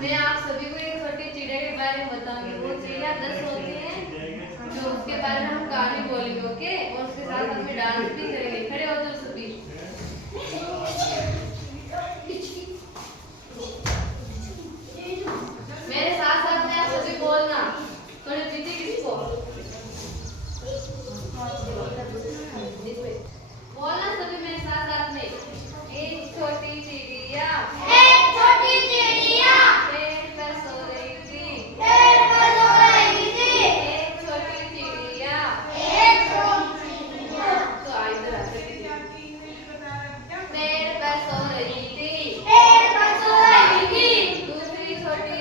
मैं आप सभी को एक छोटी चिड़िया के बारे में बताऊंगी। वो चिड़िया 10 होती है, जो उसके बारे में हम कहानी बोलेंगे, ओके। और उसके साथ हमें डांस भी करेंगे। खड़े हो जाओ सभी। मेरे साथ साथ में आप सभी बोलना। थोड़ी दीदी किसको बोलना सभी मेरे साथ साथ में। एक छोटी चिड़िया पेड़ पर सो रही थी। एक छोटी चिड़िया तो इधर आ पेड़ पर सो रही थी। दूसरी छोटी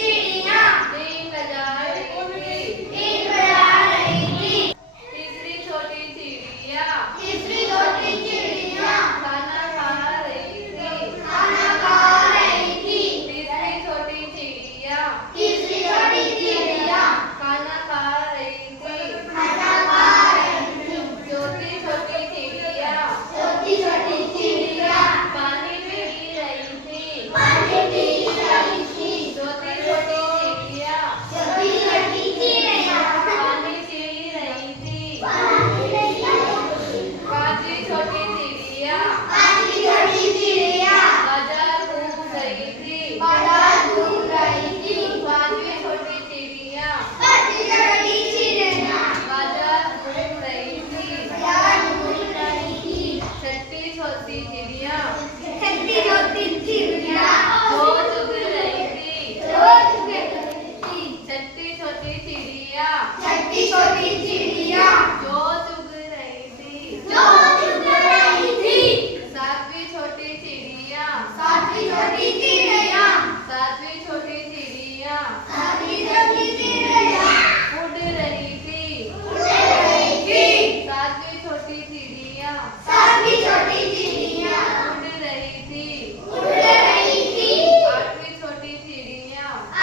चिड़िया बीन बजा रही थी। तीसरी छोटी चिड़िया खाना खा रही थी। तीसरी छोटी चिड़िया खाना खा रही थी। चौथी छोटी चिड़िया पानी पी रही थी। चौथी छोटी चिड़िया पानी पी रही थी। पांचवी छोटी चिड़िया बाजार घूम रही थी। पांचवी छोटी चिड़िया बाजार घूम रही थी। छठी छोटी चिड़िया जो चुग रही थी। छठी छोटी चिड़िया जो चुग रही थी। सातवीं छोटी चिड़िया उड़ रही थी। सातवीं छोटी चिड़िया उड़ रही थी।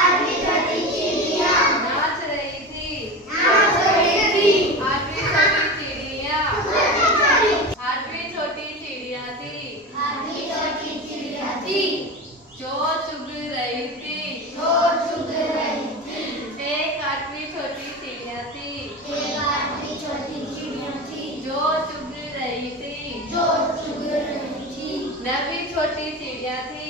आठवीं छोटी चिड़िया नाच रही थी। आठवीं छोटी चिड़िया थी जो चुग रही थी। एक आठवीं छोटी चिड़िया थी जो चुग रही थी। नवीं छोटी चिड़िया थी।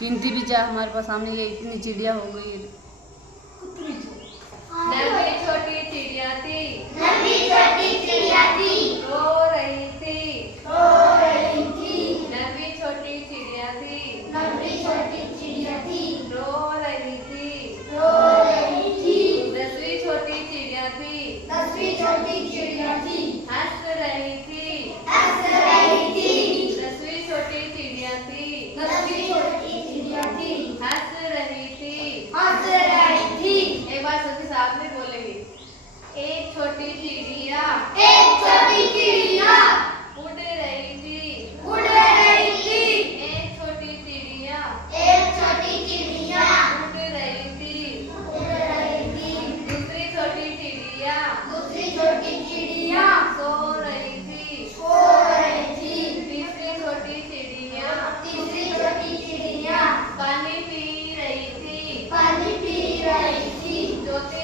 गिनती भी जा हमारे पास सामने ये इतनी चिड़िया हो गई है। नवीं छोटी चिड़िया थी रो रही थी। नवीं छोटी चिड़िया थी रो रही थी। 10वीं छोटी चिड़िया थी हंस रही थी। 10वीं छोटी चिड़िया थी हंस रही थी। एक बार सभी साथ में बोलेंगे। एक छोटी चिड़िया उड़ रही थी। एक छोटी चिड़िया उड़ रही थी। दूसरी छोटी चिड़िया सो रही थी। तीसरी छोटी चिड़िया पानी पी रही थी। चौथी